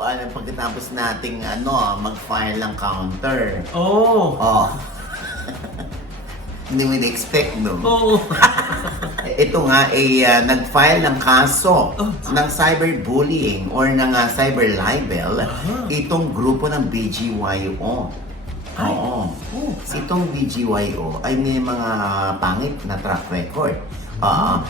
pagkatapos nating mag-file ng counter. Oh. Oh. Hindi mo na-expect, no? Oo. Ito nga ay nag-file ng kaso ng cyberbullying or ng cyber libel itong grupo ng BGYO. Oo. Itong BGYO ay may mga pangit na track record.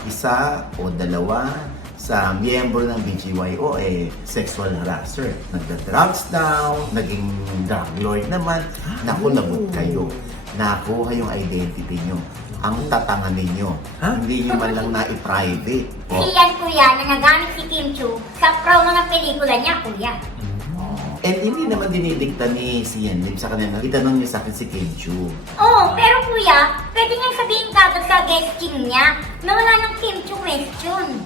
Isa o dalawa sa miyembro ng BGYO sexual harasser. Nagda-drugs daw, naging drug lord naman. Naku, lagot kayo. Nakuha yung identity nyo. Ang tatanga ninyo. Hindi nyo man lang na-private. Iyan kuya na nagamit si Kim Chu sa promo ng pelikula niya kuya. And hindi naman dinidikta ni si Yan Lim sa kanila. Itanong niya sa akin si Kim Chu. Oo, pero kuya, pwede niyang sabihin kagad sa guesting niya na wala ng Kim Chu question.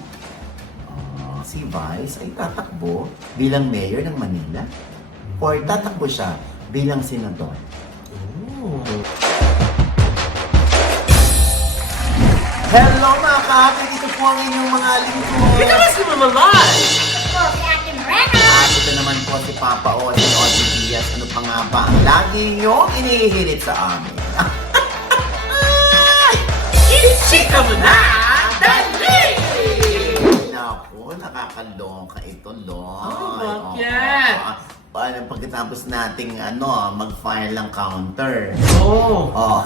Si Vice ay tatakbo bilang mayor ng Manila? Or tatakbo siya bilang senador? Hello mga ka-happy! Dito po ang inyong mga lingkod. Ito na si Mama Lai! Ito si Ate Morena! At ito naman po si Papa Owen o si Diaz. Ano pa nga ba ang lagi nyo inihihilit sa amin? Chika mo na! Dali! Naku, nakakaloka ito, Loy. Bakit? Pagkatapos nating mag-file ng counter. Oo. Oh.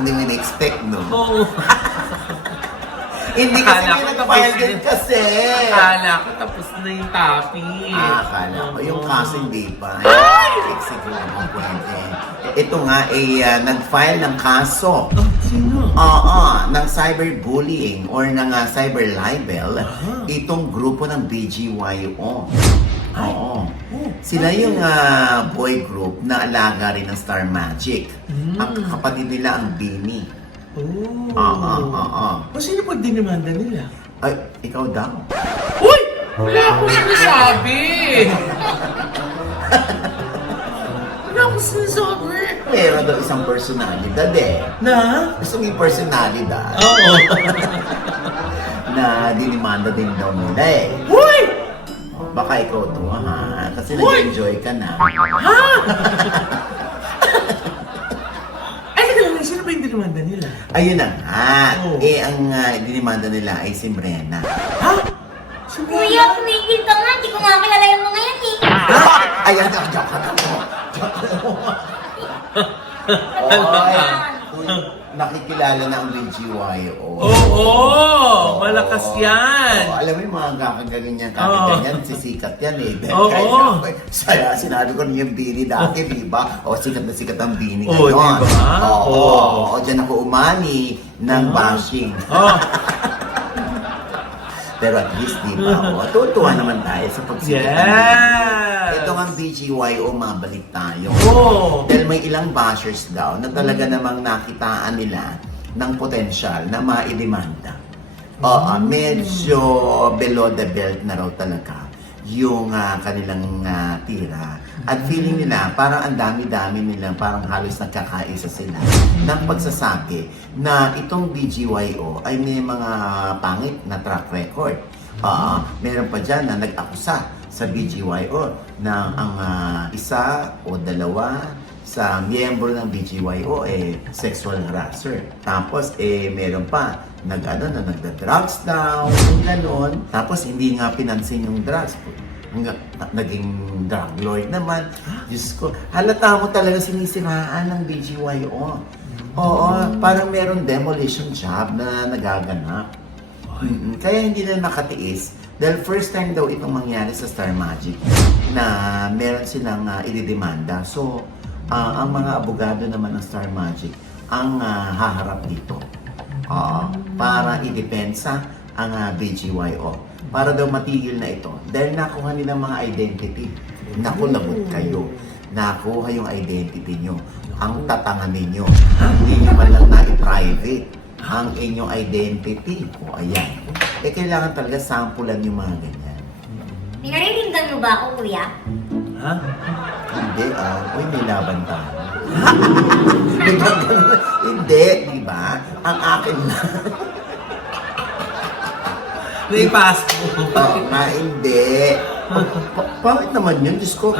Hindi mo na-expect, no? Oo. Hindi kasi Akala may ko nag-file tapos din na. kasi. Akala ko tapos na yung topic. Akala ko. Yung kaso hindi pa. Siguro kung pwede. Ito nga ay nag-file ng kaso. Sino? Ng cyberbullying or ng cyber libel itong grupo ng BGYO. Oo. Sila yung boy group na alaga rin ng Star Magic. Ang kapatid nila ang Bini. O sino pag dinimanda nila? Ay, ikaw daw. Uy! Wala akong sinasabi! Wala akong sinasabi! Meron daw isang personalidad Na? Gusto mo yung personalidad Oo. na dinimanda din daw nila Uy! Baka ikaw to ha, kasi Uy! nag-enjoy ka na. Ha? Ay, teka lang, sino ba yung dinimanda nila? Ayun na nga. Oh. Ang dinimanda nila ay si Brenna. Ha? Kuya, kumigil ka nga, di ko nga kilala yung mga yan eh. Ayan, joke ka na mo. Oy, nakikilala na ang BGYO. Oo! Malakas yan! Alam mo yung mga kakaganyan, kakaganyan, sisikat yan Oo. Kaya sinabi ko niya yung Bini dati, di ba? Sikat na sikat ang Bini Oo, ngayon. di ba? Oo. Diyan ako umani ng bashing. Pero at least, di ba? Tutuwa naman tayo sa pagsikat ng Bini. Yes! Ito ang BGYO, mabalik tayo. Oo! Dahil may ilang bashers daw na talaga namang nakitaan nila ng potensyal na maidemanda. Medyo below the belt na raw talaga yung kanilang tira. At feeling nila, parang ang dami-dami nila, parang halos nagkakaisa sila ng pagsasabi na itong BGYO ay may mga pangit na track record. Meron pa dyan na nag-akusa sa BGYO na ang isa o dalawa sa miyembro ng BGYO sexual harasser. Tapos meron pa nagda-drugs daw, yung ganon. Tapos hindi nga pinansin yung drugs. Naging drug lord naman. Diyos ko, halata mo talaga sinisiraan ng BGYO. Oo, parang meron demolition job na nagaganap. Kaya hindi na nakatiis. Dahil first time daw itong mangyari sa Star Magic na meron silang ididemanda. So, ang mga abogado naman ng Star Magic ang haharap dito para idepensa ang BGYO. Para daw matigil na ito. Dahil nakuha nilang mga identity. Naku, lagot kayo. Nakuha yung identity nyo. Ang tatanga ninyo. Hindi nyo man lang na-private ang inyong identity. Ayan. Kailangan talaga sampulan yung mga ganyan. Pinariringgan mo ba ako kuya? Ha? Hindi, uy, may laban tayo. Hindi, di ba? Ang akin na. Naipas mo. Hindi. Bakit naman yun? Diyos ko.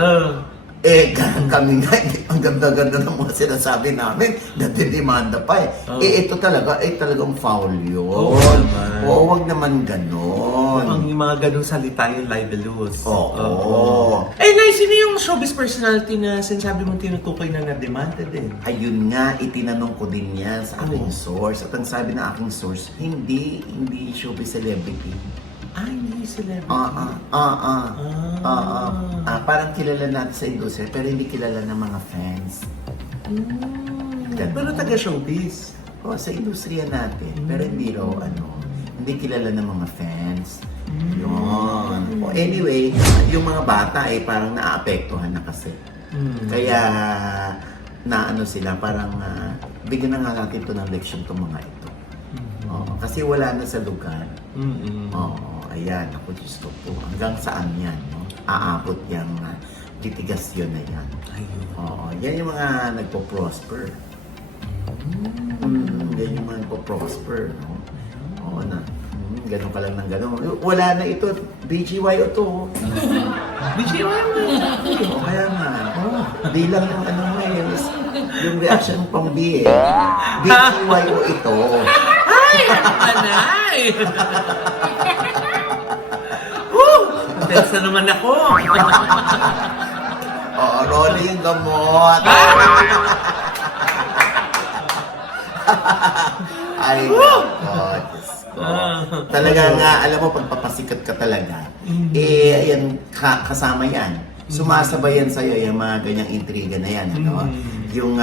Kami nga, ang ganda-ganda ng mga sinasabi namin, natidemanda pa eh. Oh. Ito talaga, talagang foul yun. Oo naman. Oo, wag naman ganon. Ang mga ganung salita yung libelous. Oo. Nay, sino yung showbiz personality na sinasabi mong tinutukoy na na-demanda din? Ayun nga, itinanong ko din yan sa aking Oo. source. At ang sabi ng aking source, hindi showbiz celebrity. Hindi celebrity. Parang kilala natin sa industriya, pero hindi kilala ng mga fans. Ganun. Pero taga-showbiz. Sa industriya natin, pero hindi raw, hindi kilala ng mga fans. Yun. Anyway, yung mga bata parang naapektuhan na kasi. Kaya, sila, parang bigyan na nga natin ito ng leksyon itong mga ito. Kasi wala na sa lugar. Ayan, ako Diyos ko po. Hanggang saan yan, no? Aabot yung litigasyon na yan. Yan yung mga nagpo-prosper. Yan yung mga nagpo-prosper, no? Ganun ka lang ng ganun. Wala na ito. BGYO to. BGY mo. Kaya nga. Di lang yung yung reaction pang B eh. BGYO ito. Anay! Tensa naman ako. Rolly yung gamot. Ay, God. Talaga nga, alam mo, pagpapasikat ka talaga, ayan, kasama yan. Sumasabay yan sa'yo, yung mga ganyang intriga na yan, Yung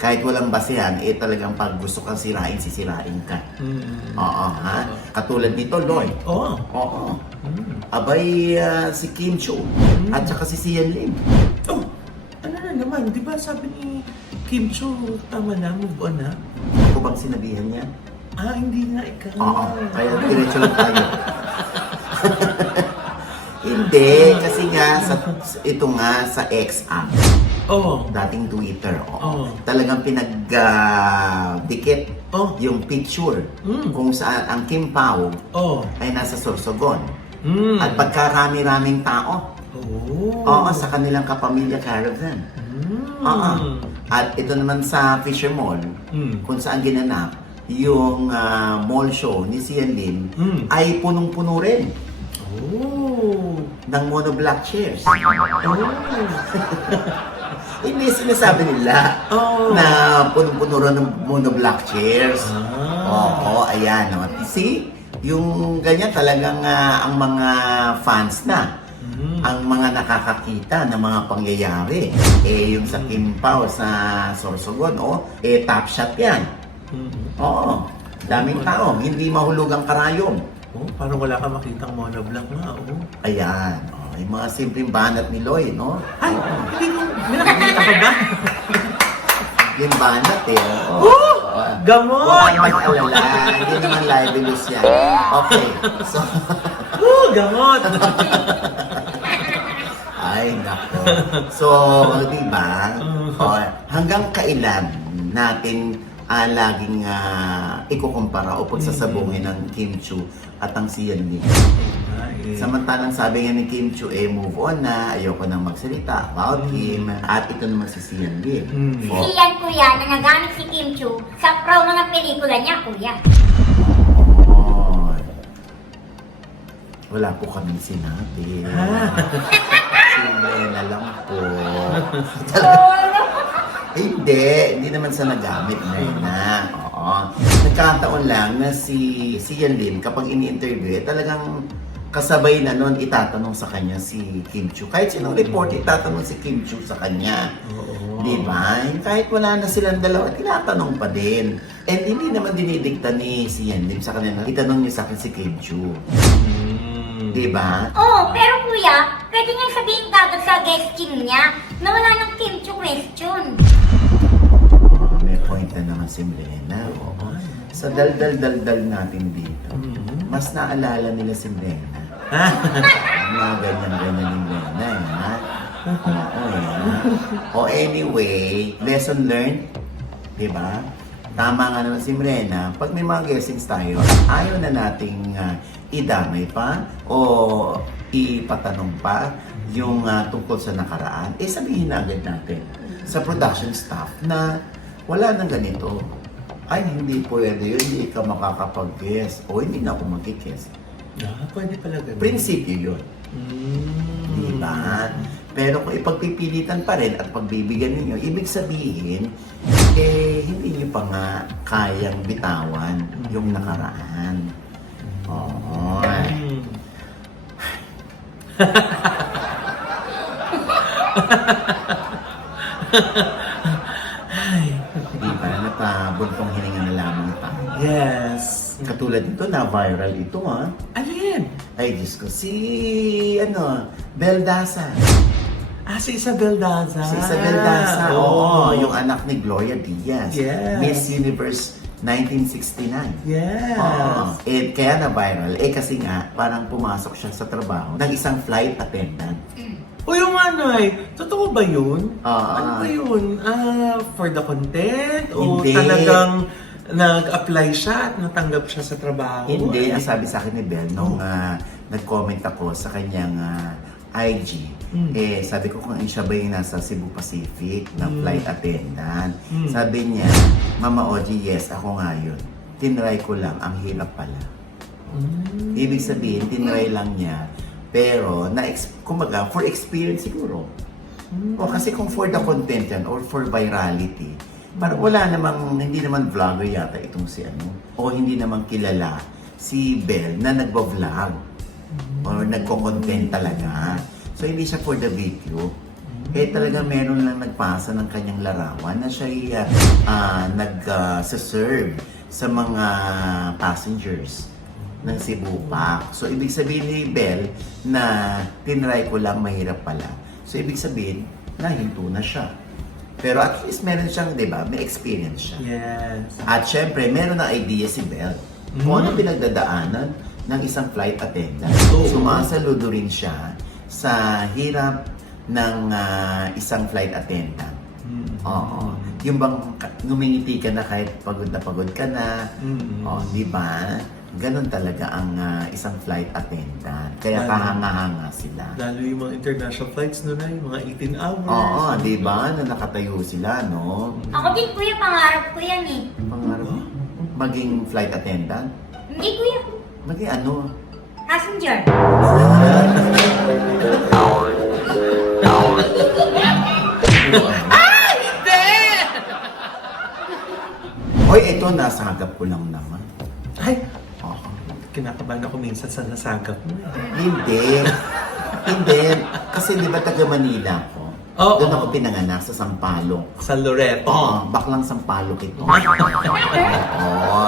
kahit walang basehan, talagang pag gusto kang sirain, sisirain ka. Katulad nito, Lloyd. Oo. Abay, si Kim Chiu, at saka si Sian Lim. Ano na naman, di ba sabi ni Kim Chiu, tama na, move on na? Ako bang sinabihan niya? Hindi nga ikaw. Kaya diretso lang tayo. Hindi, kasi nga, ito nga sa X app. Dating Twitter. Talagang pinag-dikit yung picture kung saan ang Kim Pao ay nasa Sorsogon. At pagkarami-raming tao. Sa kanilang kapamilya caravan. At ito naman sa Fisher Mall, kung saan ginanap, yung mall show ni Sian Lim ay punong-puno rin. Ng mono-black chairs. Hindi sinasabi nila na punong-puno rin ng mono-black chairs. Ayan. See? Yung ganyan talagang ang mga fans na. Ang mga nakakakita ng mga pangyayari. Yung sa Kim Pao sa Sorsogon, top shot yan. Daming tao, hindi mahulog ang karayom. Parang wala ka makitang monoblock nga, Ayan, yung mga simpleng banat ni Loy, no? Ay, hindi ko, may nakakita ka ba? Yung banat Gamot! Huwag kang mag-alala, hindi naman libelous yan. Okay, so... Gamot! Ay, nako. So, di ba? Hanggang kailan natin laging ikukumpara o pagsasabungin ng Kim Chiu at ang Sian Lim. Samantalang sabi nga ni Kim Chiu, move on na, ayoko nang magsalita about him. At ito naman si Sian Lim. Siyan, kuya, na nagamit si Kim Chiu sa promo ng pelikula niya, kuya. Wala po kaming sinabi. Simple na lang po. Hindi naman sa nagamit na. Nagkataon lang na si Sian Lim, kapag ini-interview, talagang kasabay na nun itatanong sa kanya si Kim Chiu. Kahit sinong report, itatanong si Kim Chiu sa kanya. Di ba? Kahit wala na silang dalawa, tinatanong pa din. And hindi naman dinidikta ni Sian Lim sa kanila. Itanong niya sa akin si Kim Chiu. Di ba? Pero kuya, pwede niyang sabihin kagad sa guesting niya na wala ng Kim Chiu question. May point na naman si Mrena. Sa dal-dal-dal-dal natin dito, mas naalala nila si Mrena. Mga ganyan-ganyan ni Mrena. Anyway, lesson learned. Diba? Tama nga naman si Mrena, pag may mga guessings tayo, ayaw na nating idamay pa o ipatanong pa yung tungkol sa nakaraan, sabihin na agad natin sa production staff na wala nang ganito. Ay, hindi pwede yun, hindi ka makakapag-guess o hindi na ako mag-guess. Pwede pala ganun. Prinsipyo yun. Diba? Pero kung ipagpipilitan pa rin at pagbibigyan ninyo, ibig sabihin, hindi nyo pa nga kayang bitawan yung nakaraan. Oo. Diba? Napabuntong hininga na lamang tayo. Yes. Katulad nito, na-viral ito Alin? Ay, Diyos ko, si, Bel Daza. Si Isabel Daza. Si Isabel Daza, oo, yung anak ni Gloria Diaz. Yes. Miss Universe 1969. Yes. Oo. Kaya na-viral, kasi nga, parang pumasok siya sa trabaho ng isang flight attendant. O yung totoo ba yun? Oo. Ano ba yun? For the content? O Hindi. talagang nag-apply siya at natanggap siya sa trabaho? Hindi, ang sabi sa akin ni Bel, nung nag-comment ako sa kanyang IG, sabi ko kung siya ba yung nasa Cebu Pacific na flight attendant. Sabi niya, Mama Oji, yes, ako nga yun. Tinry ko lang, ang hirap pala. Ibig sabihin, tinry lang niya. Pero, kumbaga, for experience siguro. O kasi kung for the content yan or for virality, parang wala namang, hindi naman vlogger yata itong si o hindi naman kilala si Bel na nagbo-vlog or nagko-content talaga. So, hindi siya for the video. Talaga meron lang nagpasa ng kanyang larawan na siya nag-serve sa mga passengers ng Cebu Pac. So, ibig sabihin ni Bel na tinry ko lang, mahirap pala. So, ibig sabihin, nahinto na siya. Pero at least meron siyang, di ba, may experience siya. Yes. At syempre, meron na idea si Bel kung ano pinagdadaanan ng isang flight attendant. Sumasaludo rin siya sa hirap ng isang flight attendant. Oo. Yung bang ngumingiti ka na kahit pagod ka na. Di ba? Ganon talaga ang isang flight attendant. Kaya kahanga-hanga sila. Lalo yung mga international flights noon yung mga 18 hours. Oo, di ba? Na nakatayo sila, no? Ako din, kuya, pangarap ko yan eh. Pangarap mo? Maging flight attendant? Hindi, kuya. Maging ano? Passenger. Hoy, ito, nasagap ko lang naman. Ay, Oo. kinakabahan ako minsan sa nasagap mo. Hindi. Hindi. Kasi di ba taga Manila ako? Oo. Doon ako pinanganak sa Sampaloc. Sa Loreto. Oo, baklang Sampaloc ito. Oo.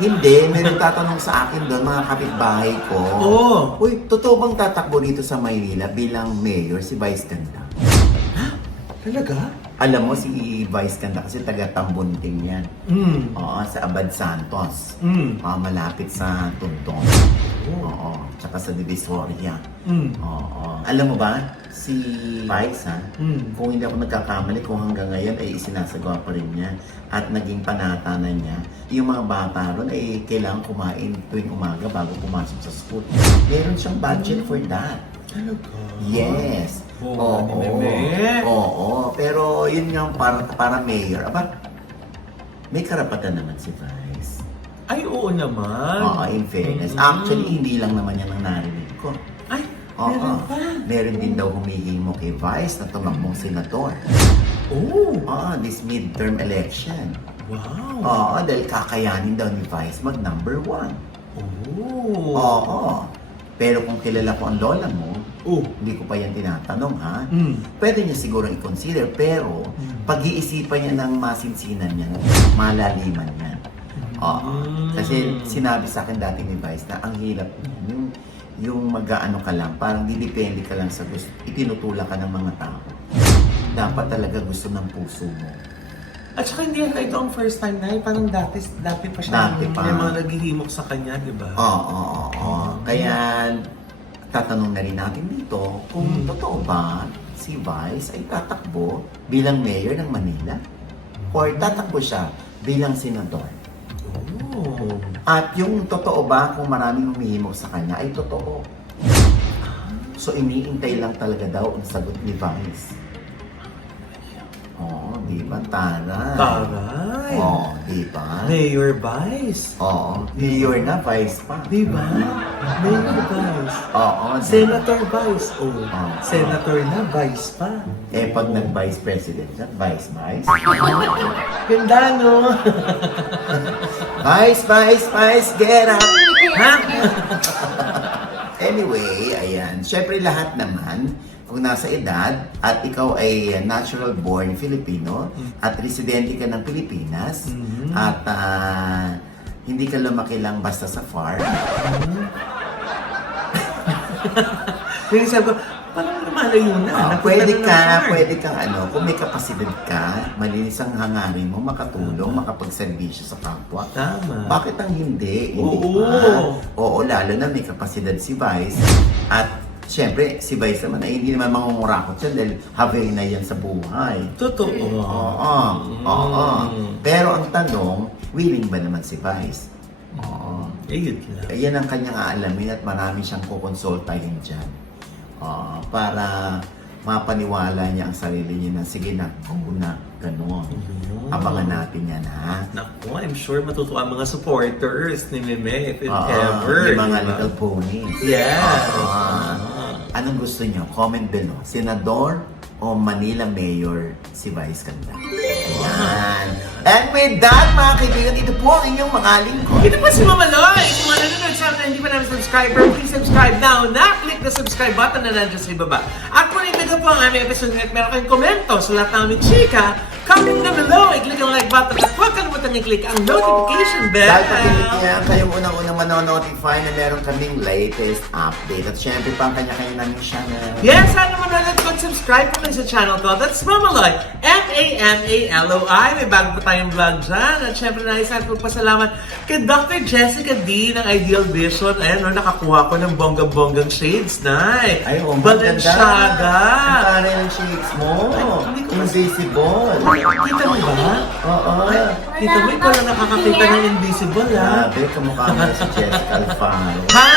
Hindi, may nagtatanong sa akin doon, mga kapitbahay ko. Oo. Uy, totoo bang tatakbo dito sa Maynila bilang mayor si Vice Ganda? Talaga? Alam mo, si Vice Ganda kasi taga Tambunting yan. Oo, sa Abad Santos. Malapit sa Tuntong. Oo, tsaka sa Divisoria. Oo. Alam mo ba, si Vice kung hindi ako nagkakamali, kung hanggang ngayon ay isinasagawa pa rin niya at naging panatanan niya, yung mga bata ron ay kailangan kumain tuwing umaga bago pumasok sa school. Meron siyang budget for that. Talaga? Yes. Oo. Meme. Oo. Pero yun nga para mayor. Aba, may karapatan naman si Vice. Ay, oo naman. Oo, in fairness. Actually, hindi lang naman yan ang narinig ko. Ay, Oo. meron pa. Meron din daw humihimo kay Vice na tumakbong senador. Oh, Oo, this midterm election. wow. Oo, dahil kakayanin daw ni Vice mag number 1. Oh. Oo. Pero kung kilala ko ang lola mo, Oh. hindi ko pa yan tinatanong ha, Mm. pwede niya siguro i-consider, pero pag-iisipan niya ng masinsinan niya, malaliman yan. Oo. Kasi sinabi sa akin dati ni Vice na ang hirap yung mag-aano ka lang, parang didepende ka lang sa gusto, itinutulak ka ng mga tao. Dapat talaga gusto ng puso mo. At saka hindi ito ang first time na parang dati pa siya. Dati pa. May mga naghihimok sa kanya, di ba? Oo. Kaya tatanong na rin natin dito kung totoo ba si Vice ay tatakbo bilang mayor ng Manila? Or tatakbo siya bilang senador. Oh. At yung totoo ba kung maraming humihimok sa kanya ay totoo. So iniintay lang talaga daw ang sagot ni Vice. Oo, di ba? Taray. Taray. Oo, di ba? Mayor Vice. Oo, mayor na, Vice pa. Di ba? Mayor Vice. Oo, Senator Vice. Oh, Ah. Senator na, Vice pa. Eh, pag nag-vice president siya, Vice. Ganda, no? Vice, get up! Ha? Anyway, ayan. Siyempre lahat naman, kung nasa edad at ikaw ay natural born Filipino at residente ka ng Pilipinas at hindi ka lumaki lang basta sa farm. Yung sabi ko, parang lumalayo na. Napunta Pwede na ng farm. pwede kang kung may kapasidad ka, malinis ang hangarin mo, makatulong, makapagserbisyo sa kapwa. Tama. Bakit ang hindi? Hindi Oo. ba? Oo, lalo na may kapasidad si Vice. At siyempre, si Vice naman ay hindi naman mangungurakot siya dahil Haverina yan sa buhay. Totoo. Oo. Pero ang tanong, willing ba naman si Vice? Oo. Ayun lang. Yan ang kanyang aalamin at marami siyang kukonsultahin dyan. Para mapaniwala niya ang sarili niya na sige na, na, gano'n. Abangan natin yan, ha? Naku, I'm sure matutuwa ang mga supporters ni Meme if it ever. Yung mga diba? little ponies. Yeah. Anong gusto niyo? Comment below. Senador o Manila Mayor si Vice Ganda? Ayan. And with that, mga kaibigan, ito po ang inyong mga lingkod. Ito po si Mama Loy. Kung ano nanonood sa akin na hindi pa namin subscriber, please subscribe now na. Click the subscribe button na nandiyan sa ibaba. At kung hindi po ang aming episode at meron kayong komento sa lahat ng aming chika, comment na below. I-click ang like button at huwag kalimutan i-click ang notification bell. Dahil pakinig niya, kayong unang-unang manonotify na meron kaming latest update. At syempre pa ang kanya-kanya namin channel. Yes, sana manonood ko at subscribe po kayo sa channel ko. That's Mama Loy. M-A-M-A-L-O-I. May bago pa tayong vlog dyan. At syempre nais natin pasalamat kay Dr. Jessica D ng Ideal Vision. Ayan, nakakuha ko ng bonggang-bonggang shades, Nay. Ay, oh, Balenciaga. Ang pare ng shades mo. hindi ko mas- Invisible. Kita mo ba? Oo. Kita mo, ikaw lang nakakakita ng invisible, ha? Grabe, kamukha mo si Jessica Alfaro. Ha?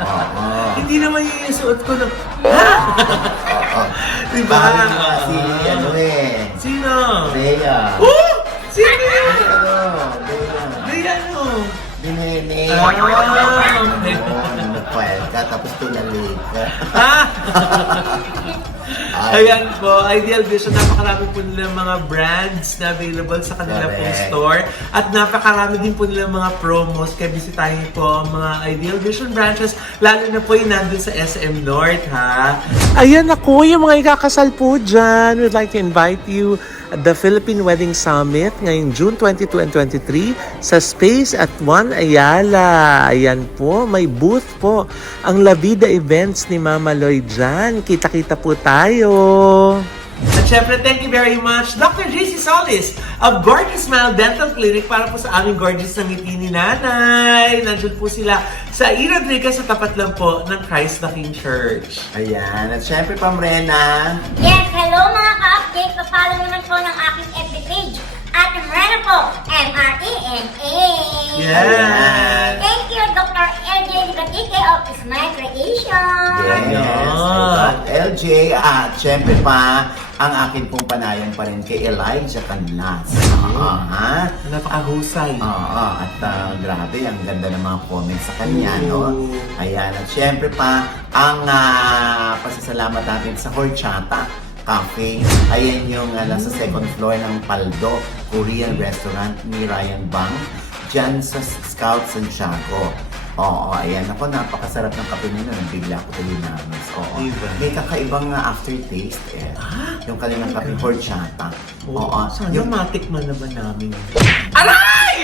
Oo. Hindi naman yung suot ko na... Ha? Oo. Diba? Bakit nga si, Sino? Bea. Oh! Sino yun? Bea. Bea, ano? Binene. Okay. Nag-file ka, tapos tinalik ka. Ha? Ayan po, Ideal Vision, napakarami po nilang mga brands na available sa kanila pong Correct. store. At napakarami din po nilang mga promos. Kaya bisitahin niyo po ang mga Ideal Vision branches, lalo na po yung nandun sa SM North, ha? Ayan ako, yung mga ikakasal po dyan. We'd like to invite you at the Philippine Wedding Summit ngayong June 22 and 23 sa Space at One Ayala. Ayan po, may booth po ang La Vida Events ni Mama Loy dyan. Kita-kita po tayo. At syempre, thank you very much, Dr. JC Solis of Gorgeous Smile Dental Clinic para po sa aming gorgeous na ngiti ni Nanay. Nandiyan po sila sa E. Rodriguez sa tapat lang po ng Christ the King Church. Ayan. At syempre, Pamrena. Yes, hello mga ka-update. Papalo naman po ng aking FB page. At Mrena po, M-R-E-N-A. Yes! Thank you, Dr. LJ Libatike of Smile Creation. Yes. LJ. At syempre pa, ang akin pong panayam pa rin kay Elijah Canlas. Ha? Napakahusay. Oo, at grabe, ang ganda ng mga comments sa kanya, no? Ayan, at syempre pa, ang pasasalamat natin sa Horchata Cafe. Ayan yung nasa second floor ng Paldo Korean Restaurant ni Ryan Bang, dyan sa Scout Santiago. Oo, ayan. Ako, napakasarap ng kape nila. Nabigla ko tuloy namin. Oo. Diba? May kakaibang aftertaste eh. Yung kanilang kape horchata. Oo. Sana Yung matikman naman namin. Aray!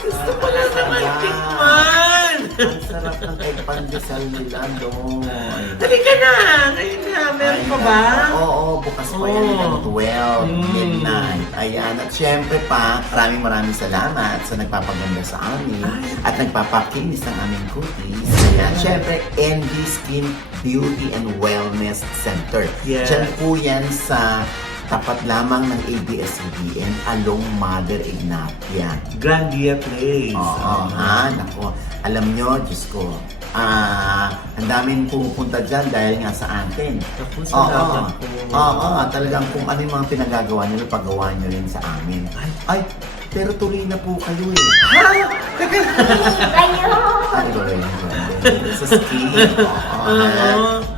Gusto ko lang naman tikman! Ang sarap ng egg pandesal nila doon. Halika na! Ayun na, meron pa ba? Oo, bukas pa yan hanggang 12 midnight. Ayan, at syempre pa, maraming salamat sa nagpapaganda sa amin at nagpapakinis ng aming cookies. Ayan, syempre, ND Skin Beauty and Wellness Center. Yes. Diyan po yan sa tapat lamang ng ABS-CBN along Mother Ignatia. Grandia Place. Oo, nako. Alam nyo, Diyos ko, ang daming pumupunta dyan dahil nga sa atin. Naku, salamat po. Talagang kung ano yung mga pinagagawa nyo, paggawa nyo rin sa amin. Ay, pero tuloy na po kayo eh. Kayo! Ay, sa ski.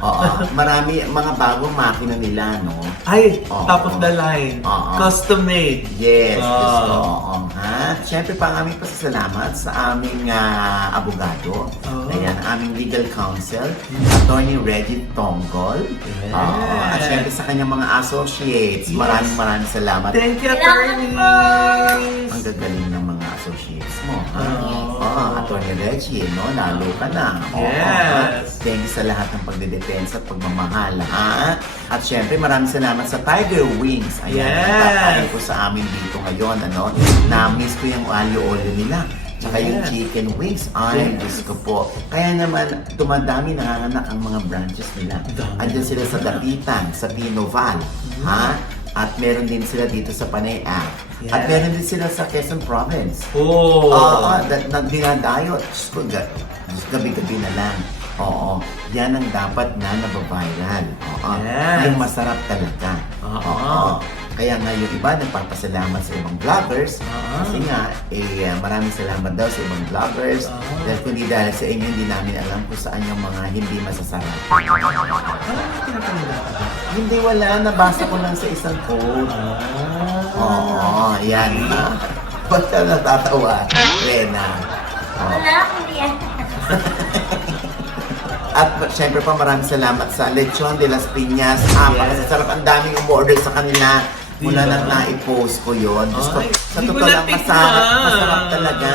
Oo. Marami, mga bagong makina nila, no? Ay, Oo. top of the line. Oo. Custom made. Yes, Diyos ko. Oo. Oo, ha? Siyempre, pang aming pasasalamat sa aming abogado. Oo. Ayan, aming legal counsel, Attorney Reggie Tonggol. Yes. Oo. At siyempre sa kanyang mga associates. Yes. Maraming salamat. Thank you, Salamat attorneys! Ang gagaling ng mga associates mo. Ha? Oo. Attorney Reggie, no? Lalo ka na. Oo, Yes. ha? Thank you sa lahat ng pagdedepensa at pagmamahal. Ha? At syempre, maraming salamat sa Tiger Wings. Ayan, Yes. nagpapakain ko sa amin dito ngayon. Ano? Na-miss ko yung alio-olio nila. Tsaka yung Yes. chicken wings. Ay, Yes. Diyos ko po. Kaya naman, tumadami nanganganak ang mga branches nila. Dami. Andiyan sila sa Dapitan, sa Pinoval. Ha? At meron din sila dito sa Panay At Yes. meron din sila sa Quezon Province. Oh! Na dinadayo. Diyos ko, gabi-gabi na lang. Oo. Yan ang dapat na nabaviral. Oo. Yes. Yung masarap talaga. Oo. Kaya nga yung iba nagpapasalamat sa ibang vloggers. Oo. Kasi nga, maraming salamat daw sa ibang vloggers. Oo. Dahil kundi dahil sa inyo, hindi namin alam kung saan yung mga hindi masasarap. Ano tinatanggap ka? Hindi, wala. Nabasa ko lang sa isang quote. Oo, yan. Ba't ka natatawa, Rena? Oo. Wala, hindi yan. At syempre pa maraming salamat sa Lechon de las Piñas. Pakasasarap, ang daming umorder sa kanila. Mula Diba? nang na-post ko yun. Diyos ko, Ay, sa hindi ko totoo lang, natikman. masarap talaga.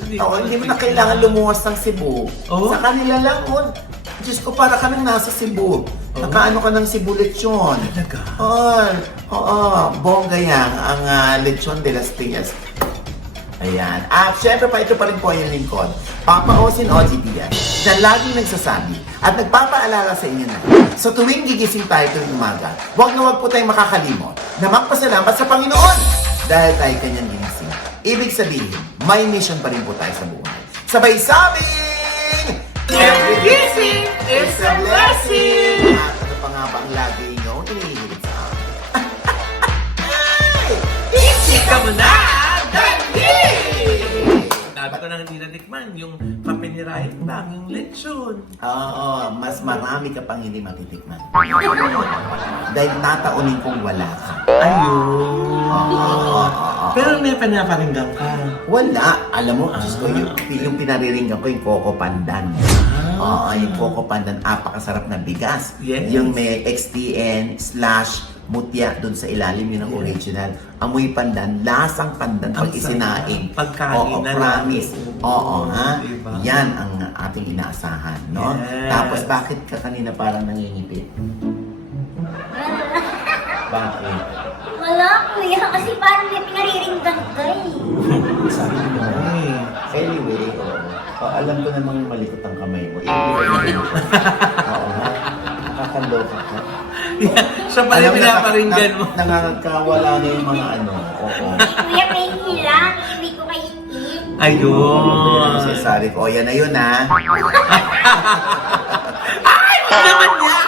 Hindi Oo, ko hindi mo na natikman. kailangan lumuwas ng Cebu. Oh? Sa kanila lang, Diyos ko, para ka nang nasa Cebu. Nakaano ka ng Cebu Lechon. Talaga? Oo, bongga yan, ang Lechon de las Piñas. Ayan. At syempre pa, ito pa rin po yung lingkod. Papa Osin OG Diaz, na laging nagsasabi at nagpapaalala sa inyo na sa tuwing gigising tayo tuwing umaga, huwag na huwag po tayong makakalimot na magpasalamat sa Panginoon dahil tayo kanyang ginising. Ibig sabihin, may mission pa rin po tayo sa buhay. Sabay sabing! Every gising is a blessing! At ano pa nga ba ang lagi nyo hinihilit sa akin? Isika mo na! Dandi! Sabi ko na hindi natikman yung kape ni Ryan, daming lechon. Oo, mas marami ka pang hindi matitikman. Dahil tataunin kong wala ka. Ayun. Pero may panaparinggan ka. Wala. Alam mo, Diyos ko, yung pinariringgan ko yung Coco Pandan. Oo, yung Coco Pandan, apakasarap na bigas. Yes. Yung may XTN/mutya doon sa ilalim, yun ang Yes. original. Amoy pandan, lasang pandan pag Ang isinaing. sarap. Pagkain Oo, na promise. lang. Oo, ha? Diba? Yan ang ating inaasahan, no? Yes. Tapos bakit ka kanina parang nangingipit? Bakit? Wala, kuya. Kasi parang may pinariringgan ka eh. Sabi ko naman. Ay. Anyway, alam ko namang malikot ang kamay mo. Oo, ha? Nakakaloka ka. Siya pala yung pinaparinggan mo. Nangangagkawala na yung mga ano. Oo. Kuya, may hilang. Hindi ko kayo eat. Ayun. Sabi ko, yan na yun ha. Ay, wag naman yan!